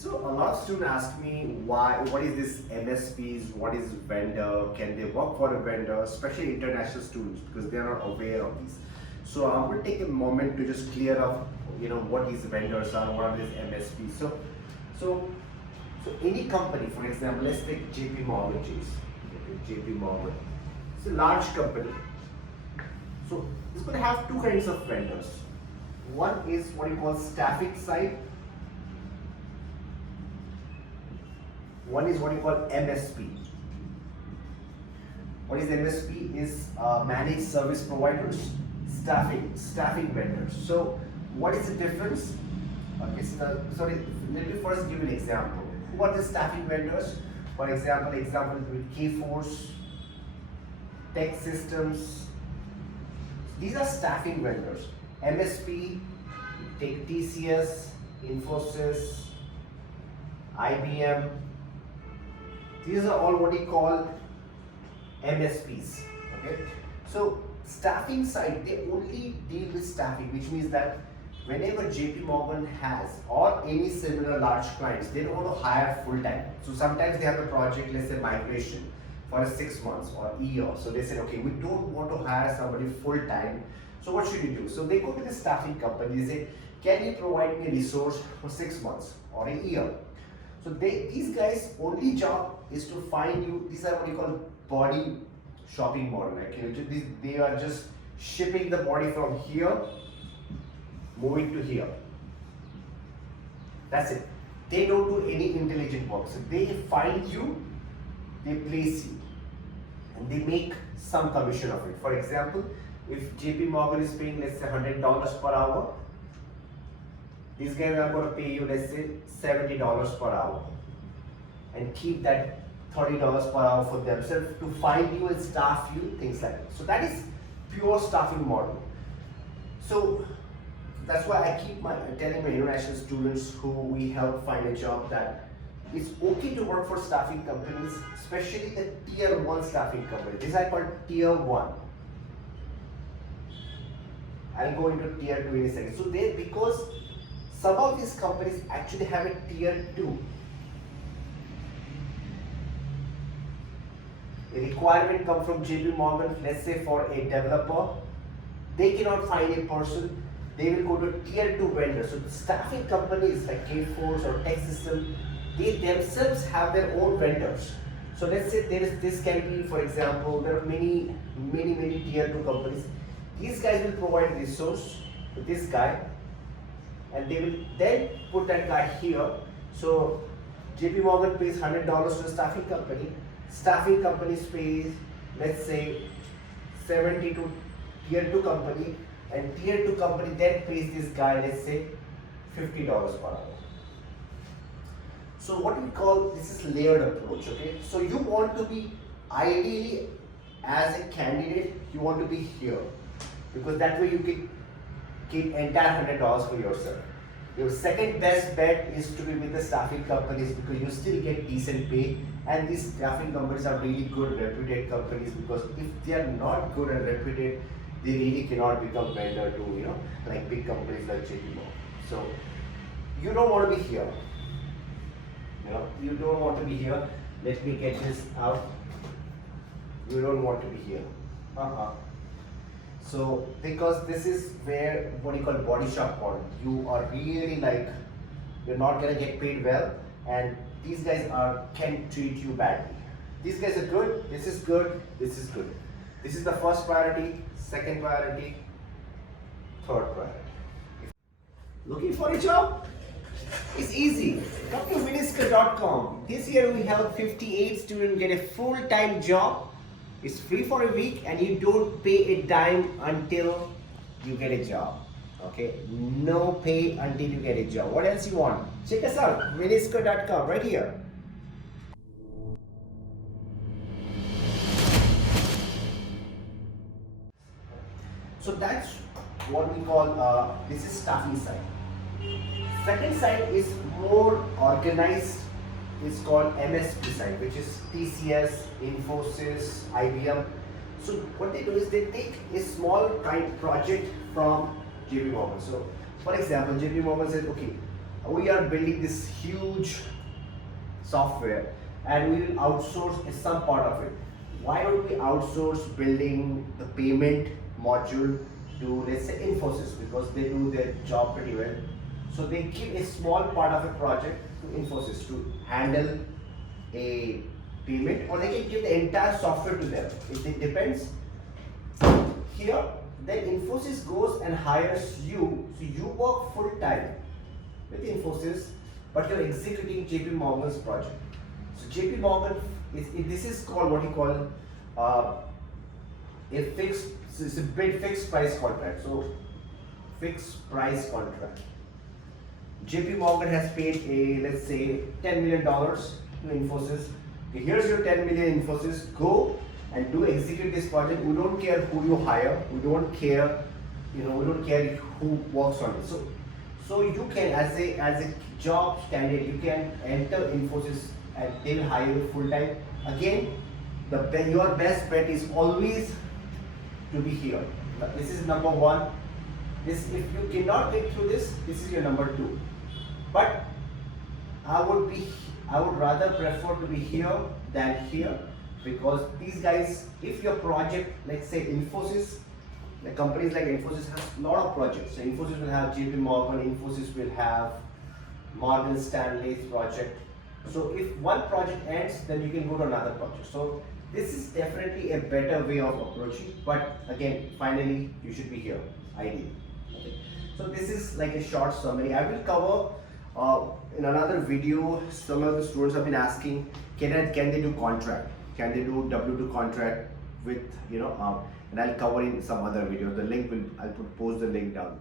So a lot of students ask me what is this MSPs, what is vendor, can they work for a vendor, especially international students because they are not aware of these. So I'm going to take a moment to just clear up, what these vendors are, what are these MSPs. So any company, for example, let's take JP Morgan Chase. JP Morgan, it's a large company. So it's going to have two kinds of vendors. One is what you call staffing side. One is what you call MSP. What is MSP? Is managed service providers, staffing vendors. So what is the difference? Okay, sorry, let me first give you an example. Who are the staffing vendors? For example, with Kforce, Tech Systems. These are staffing vendors. MSP, take TCS, Infosys, IBM. These are all what we call MSPs. Okay, so staffing side, they only deal with staffing, which means that whenever JP Morgan has or any similar large clients, they don't want to hire full time. So sometimes they have a project, let's say migration for 6 months or a year. So they said, okay, we don't want to hire somebody full time. So what should you do? So they go to the staffing company. They say, can you provide me a resource for 6 months or a year? So these guys' only job is to find you. These are what you call body shopping model. Like, they are just shipping the body from here, moving to here. That's it. They don't do any intelligent work. So they find you, they place you, and they make some commission of it. For example, if JP Morgan is paying, let's say $100 per hour, these guys are going to pay you, let's say $70 per hour, and keep that $30 per hour for themselves to find you and staff you, things like that. So that is pure staffing model. So that's why I keep telling my international students who we help find a job that it's okay to work for staffing companies, especially the tier 1 staffing companies. These are called tier 1. I'll go into tier 2 in a second. So because some of these companies actually have a tier 2. A requirement comes from JP Morgan, let's say for a developer, they cannot find a person, they will go to tier 2 vendors. So the staffing companies like Kforce or Tech Systems, they themselves have their own vendors. So let's say this can be, for example, there are many tier 2 companies. These guys will provide resource to this guy, and they will then put that guy here. So JP Morgan pays $100 to a staffing company. Staffing companies pays, let's say, 70 to tier 2 company, and tier 2 company then pays this guy, let's say, $50 per hour. So what we call, this is layered approach. Okay, so you want to be, ideally as a candidate, you want to be here, because that way you can keep entire $100 for yourself. Your second best bet is to be with the staffing companies, because you still get decent pay, and these staffing companies are really good reputed companies, because if they are not good and reputed, they really cannot become vendor to like big companies like JP Morgan. So you don't want to be here. You don't want to be here. Let me get this out. You don't want to be here. So because this is where what you call body shop model. You are really like, you're not gonna get paid well, and these guys can treat you badly. These guys are good. This is good. This is good. This is the first priority, second priority, third priority. Looking for a job? It's easy. Come to Wynisco.com. This year we help 58 students get a full-time job. It's free for a week, and you don't pay a dime until you get a job. Okay? No pay until you get a job. What else you want? Check us out. Wynisco.com right here. So that's what we call, this is staffing side. Second side is more organized. It's called MSP side, which is TCS, Infosys, IBM. So what they do is they take a small kind project from JP Morgan. So for example, JP Morgan says, okay, we are building this huge software and we will outsource some part of it. Why don't we outsource building the payment module to, let's say, Infosys, because they do their job pretty well. So they give a small part of a project to Infosys to handle a payment, or they can give the entire software to them. It depends. Here, then Infosys goes and hires you, so you work full time with Infosys, but you're executing JP Morgan's project. So JP Morgan, this is called what you call a fixed, it's a bid fixed price contract. So fixed price contract. JP Morgan has paid let's say $10 million to Infosys. Okay, here's your 10 million Infosys. Go and execute this project. We don't care who you hire. We don't care, we don't care who works on it. So you can, as a job candidate, you can enter Infosys and they'll hire you full time. Again, your best bet is always to be here. This is number one. If you cannot get through this is your number two. But I would rather prefer to be here than here, because these guys, if your project, let's say Infosys, the companies like Infosys has a lot of projects. So Infosys will have JP Morgan, Infosys will have Morgan Stanley's project. So if one project ends, then you can go to another project. So this is definitely a better way of approaching. But again, finally, you should be here, ideally. Okay. So this is like a short summary. I will cover in another video. Some of the students have been asking, can they do contract? Can they do W2 contract with, and I'll cover in some other video. The link I'll post the link down.